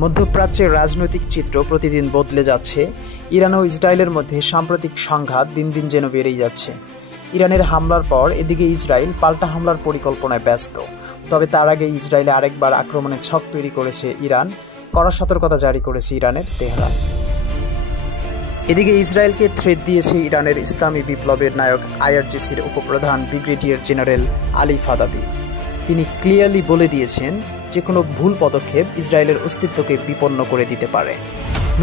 মধ্যপ্রাচ্যের রাজনৈতিক চিত্র প্রতিদিন বদলে যাচ্ছে। ইরান ও ইসরায়েলের মধ্যে সাম্প্রতিক সংঘাত দিন দিন যেন বেড়েই যাচ্ছে। ইরানের হামলার পর এদিকে ইসরায়েল পাল্টা হামলার পরিকল্পনায় ব্যস্ত। তবে তার আগে ইসরায়েলে আরেকবার আক্রমণের ছক তৈরি করেছে ইরান। কড়া সতর্কতা জারি করেছে ইরানের তেহরান। এদিকে ইসরায়েলকে থ্রেট দিয়েছে ইরানের ইসলামী বিপ্লবের নায়ক আইআরজিসির উপপ্রধান ব্রিগেডিয়ার জেনারেল আলী ফাদাবি। তিনি ক্লিয়ারলি বলে দিয়েছেন যে কোনো ভুল পদক্ষেপ ইসরায়েলের অস্তিত্বকে বিপন্ন করে দিতে পারে।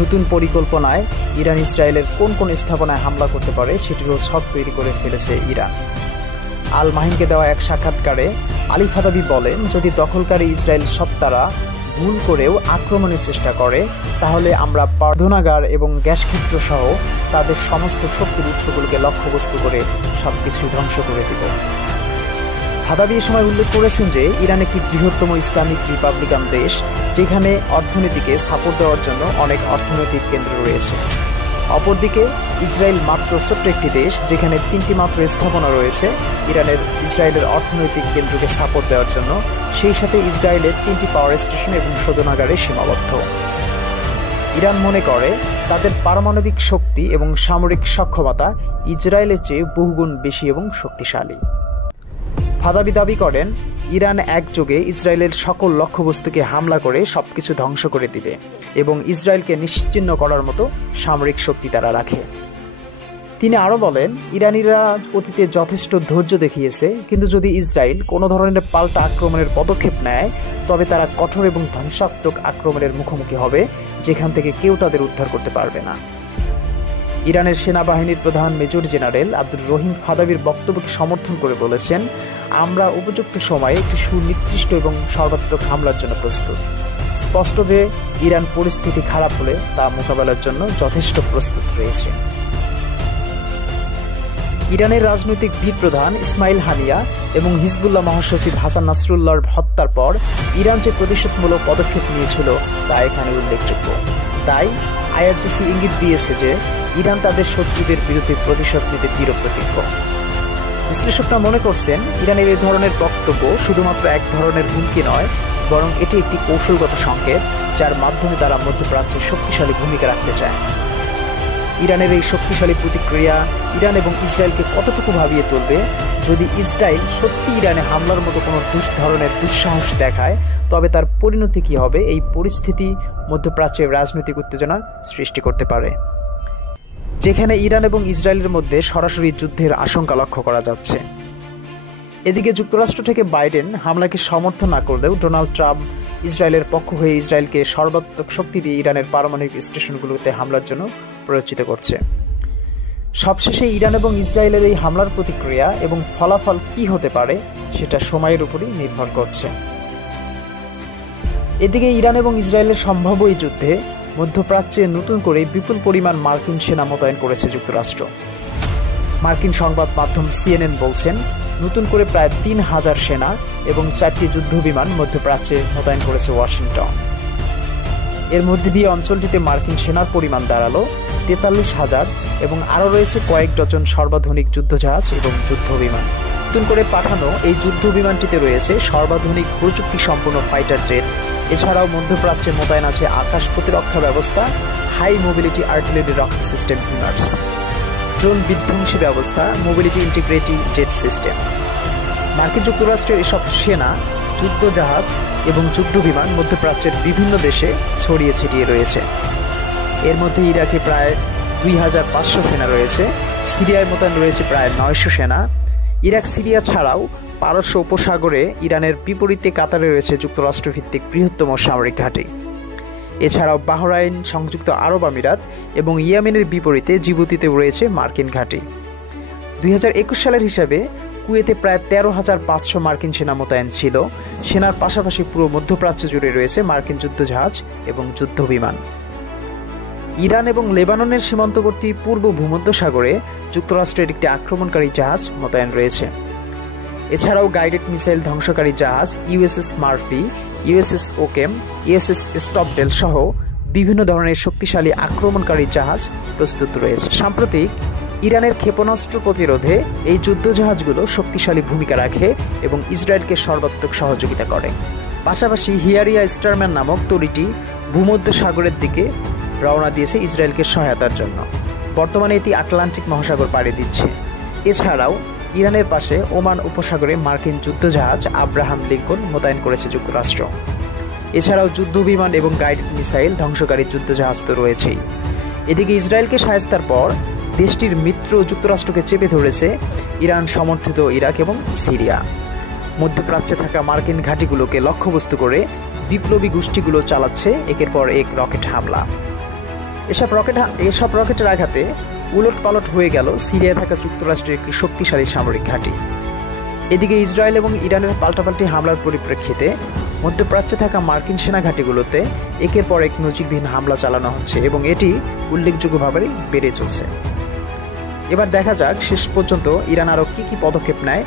নতুন পরিকল্পনায় ইরান ইসরায়েলের কোন কোন স্থাপনায় হামলা করতে পারে সেটিরও ছক তৈরি করে ফেলেছে ইরান। আল মাহিনকে দেওয়া এক সাক্ষাৎকারে আলী ফাদাবি বলেন, যদি দখলকারী ইসরায়েল সত্তারা ভুল করেও আক্রমণের চেষ্টা করে তাহলে আমরা পার্ধনাগার এবং গ্যাসক্ষেত্র সহ তাদের সমস্ত শক্তির উৎসগুলোকে লক্ষ্যবস্তু করে সবকিছু ধ্বংস করে দিব। ফাদাবি এ সময় উল্লেখ করেছেন যে ইরান একটি বৃহত্তম ইসলামিক রিপাবলিকান দেশ, যেখানে অর্থনীতিকে সাপোর্ট দেওয়ার জন্য অনেক অর্থনৈতিক কেন্দ্র রয়েছে। অপরদিকে ইসরায়েল মাত্র ছোট্ট একটি দেশ, যেখানে 3টি মাত্র স্থাপনা রয়েছে ইসরায়েলের অর্থনৈতিক কেন্দ্রকে সাপোর্ট দেওয়ার জন্য। সেই সাথে ইসরায়েলের 3টি পাওয়ার স্টেশন এবং শোধনাগারে সীমাবদ্ধ। ইরান মনে করে তাদের পারমাণবিক শক্তি এবং সামরিক সক্ষমতা ইসরায়েলের চেয়ে বহুগুণ বেশি এবং শক্তিশালী। ফাদাবি দাবি করেন, ইরান একযোগে ইসরায়েলের সকল লক্ষ্যবস্তুকে হামলা করে সবকিছু ধ্বংস করে দিবে এবং ইসরায়েলকে নিশ্চিহ্ন করার মতো সামরিক শক্তি তারা রাখে। তিনি আরও বলেন, ইরানিরা অতীতে যথেষ্ট ধৈর্য দেখিয়েছে, কিন্তু যদি ইসরায়েল কোনো ধরনের পাল্টা আক্রমণের পদক্ষেপ নেয় তবে তারা কঠোর এবং ধ্বংসাত্মক আক্রমণের মুখোমুখি হবে, যেখান থেকে কেউ তাদের উদ্ধার করতে পারবে না। ইরানের সেনাবাহিনীর প্রধান মেজর জেনারেল আব্দুর রহিম ফাদাবির বক্তব্যকে সমর্থন করে বলেছেন, আমরা উপযুক্ত সময়ে একটি সুনির্দিষ্ট এবং সর্বাত্মক হামলার জন্য প্রস্তুত। স্পষ্ট যে ইরান পরিস্থিতি খারাপ হলে তা মোকাবেলার জন্য যথেষ্ট প্রস্তুত রয়েছে। ইরানের রাজনৈতিক বীর প্রধান ইসমাইল হানিয়া এবং হিজবুল্লাহ মহাসচিব হাসান নাসরুল্লাহর হত্যার পর ইরান যে প্রতিশোধমূলক পদক্ষেপ নিয়েছিল তা এখানে উল্লেখযোগ্য। তাই আইআরজিসি ইঙ্গিত দিয়েছে যে ইরান তাদের শত্রুদের বিরুদ্ধে প্রতিশোধ নিতে দৃঢ়প্রতিজ্ঞ। বিশ্লেষকরা মনে করছেন, ইরানের এই ধরনের বক্তব্য শুধুমাত্র এক ধরনের হুমকি নয়, বরং এটি একটি কৌশলগত সংকেত, যার মাধ্যমে তারা মধ্যপ্রাচ্যে শক্তিশালী ভূমিকা রাখতে চায়। ইরানের এই শক্তিশালী প্রতিক্রিয়া ইরান এবং ইসরায়েলকে কতটুকু ভাবিয়ে তুলবে। যদি ইসরায়েল সত্যি ইরানে হামলার মতো কোনো ধরনের দুঃসাহস দেখায় তবে তার পরিণতি কী হবে, এই পরিস্থিতি মধ্যপ্রাচ্যের রাজনৈতিক উত্তেজনা সৃষ্টি করতে পারে, যেখানে ইরান এবং ইসরায়েলের মধ্যে সরাসরি যুদ্ধের আশঙ্কা লক্ষ্য করা যাচ্ছে। এদিকে যুক্তরাষ্ট্র থেকে বাইডেন হামলাকে সমর্থন না করলেও ডোনাল্ড ট্রাম্প ইসরায়েলের পক্ষ হয়ে ইসরায়েলকে সর্বাত্মক শক্তি দিয়ে ইরানের পারমাণবিক স্টেশনগুলোতে হামলার জন্য প্ররোচিত করছে। সবশেষে ইরান এবং ইসরায়েলের এই হামলার প্রতিক্রিয়া এবং ফলাফল কি হতে পারে সেটা সময়ের উপরই নির্ভর করছে। এদিকে ইরান এবং ইসরায়েলের সম্ভাব্য এই যুদ্ধে মধ্যপ্রাচ্যে নতুন করে বিপুল পরিমাণ মার্কিন সেনা মোতায়েন করেছে যুক্তরাষ্ট্র। মার্কিন সংবাদ মাধ্যম সিএনএন বলছেন, নতুন করে প্রায় 3000 সেনা এবং 4টি যুদ্ধবিমান মধ্যপ্রাচ্যে মোতায়েন করেছে ওয়াশিংটন। এর মধ্যে দিয়ে অঞ্চলটিতে মার্কিন সেনার পরিমাণ দাঁড়ালো 43,000 এবং আরও রয়েছে কয়েক ডজন সর্বাধুনিক যুদ্ধজাহাজ এবং যুদ্ধবিমান। নতুন করে পাঠানো এই যুদ্ধবিমানটিতে রয়েছে সর্বাধুনিক প্রযুক্তি সম্পন্ন ফাইটার জেট। এছাড়াও মধ্যপ্রাচ্যে মোতায়েন আছে আকাশ প্রতিরক্ষা ব্যবস্থা, high mobility artillery rocket system HIMARS, drone বিধ্বংসী ব্যবস্থা, মোবিলিটি ইন্টিগ্রেটেড জেট সিস্টেম। মার্কিন যুক্তরাষ্ট্রের এসব সেনা, যুদ্ধজাহাজ এবং যুদ্ধবিমান মধ্যপ্রাচ্যের বিভিন্ন দেশে ছড়িয়ে ছিটিয়ে রয়েছে। এর মধ্যে ইরাকে প্রায় 2500 সেনা রয়েছে, সিরিয়ায় মোতায়েন রয়েছে প্রায় 900 সেনা। ইরাক সিরিয়া ছাড়াও পারস্য উপসাগরে ইরানের বিপরীতে কাতারে রয়েছে যুক্তরাষ্ট্রভিত্তিক বৃহত্তম সামরিক ঘাঁটি। এছাড়াও বাহরাইন, সংযুক্ত আরব আমিরাত এবং ইয়েমেনের বিপরীতে জিবুতিতে রয়েছে মার্কিন ঘাঁটি। 2021 সালের হিসাবে কুয়েতে প্রায় 13,500 মার্কিন সেনা মোতায়েন ছিল। সেনার পাশাপাশি পুরো মধ্যপ্রাচ্য জুড়ে রয়েছে মার্কিন যুদ্ধজাহাজ এবং যুদ্ধবিমান। ইরান এবং লেবাননের সীমান্তবর্তী পূর্ব ভূমধ্যসাগরে যুক্তরাষ্ট্রের একটি আক্রমণকারী জাহাজ মোতায়েন রয়েছে। এছাড়াও গাইডেড মিসাইল ধ্বংসকারী জাহাজ ইউএসএস মার্ফি, ইউএসএস ওকেম, ইউএসএস স্টপডেল সহ বিভিন্ন ধরনের শক্তিশালী আক্রমণকারী জাহাজ প্রস্তুত রয়েছে। সাম্প্রতিক ইরানের ক্ষেপণাস্ত্র প্রতিরোধে এই যুদ্ধজাহাজগুলো শক্তিশালী ভূমিকা রাখে এবং ইসরায়েলকে সর্বাত্মক সহযোগিতা করে। পাশাপাশি হিয়ারিয়া স্টারম্যান নামক তরিটি ভূমধ্য সাগরের দিকে রওনা দিয়েছে ইসরায়েলকে সহায়তার জন্য। বর্তমানে এটি আটলান্টিক মহাসাগর পাড়ি দিচ্ছে। এছাড়াও ইরানের পাশে ওমান উপসাগরে মার্কিন যুদ্ধজাহাজ আব্রাহাম লিঙ্কন মোতায়েন করেছে যুক্তরাষ্ট্র। এছাড়াও যুদ্ধবিমান এবং গাইডেড মিসাইল ধ্বংসকারী যুদ্ধজাহাজ তো রয়েছেই। এদিকে ইসরায়েলকে শায়েস্তার পর দেশটির মিত্র যুক্তরাষ্ট্রকে চেপে ধরেছে ইরান সমর্থিত ইরাক এবং সিরিয়া। মধ্যপ্রাচ্যে থাকা মার্কিন ঘাঁটিগুলোকে লক্ষ্যবস্তু করে বিপ্লবী গোষ্ঠীগুলো চালাচ্ছে একের পর এক রকেট হামলা। এসব রকেটের আঘাতে উলটপালট হয়ে গেল সিরিয়ায় থাকা যুক্তরাষ্ট্রের একটি শক্তিশালী সামরিক ঘাঁটি। এদিকে ইসরায়েল এবং ইরানের পাল্টাপাল্টি হামলার পরিপ্রেক্ষিতে মধ্যপ্রাচ্যে থাকা মার্কিন সেনা ঘাঁটিগুলোতে একের পর এক নজিরবিহীন হামলা চালানো হচ্ছে এবং এটি উল্লেখযোগ্যভাবে বেড়ে চলছে। এবার দেখা যাক শেষ পর্যন্ত ইরান আরও কী কী পদক্ষেপ নেয়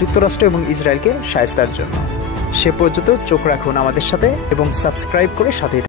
যুক্তরাষ্ট্র এবং ইসরায়েলকে শায়েস্তার জন্য। সে পর্যন্ত চোখ রাখুন আমাদের সাথে এবং সাবস্ক্রাইব করে সাথে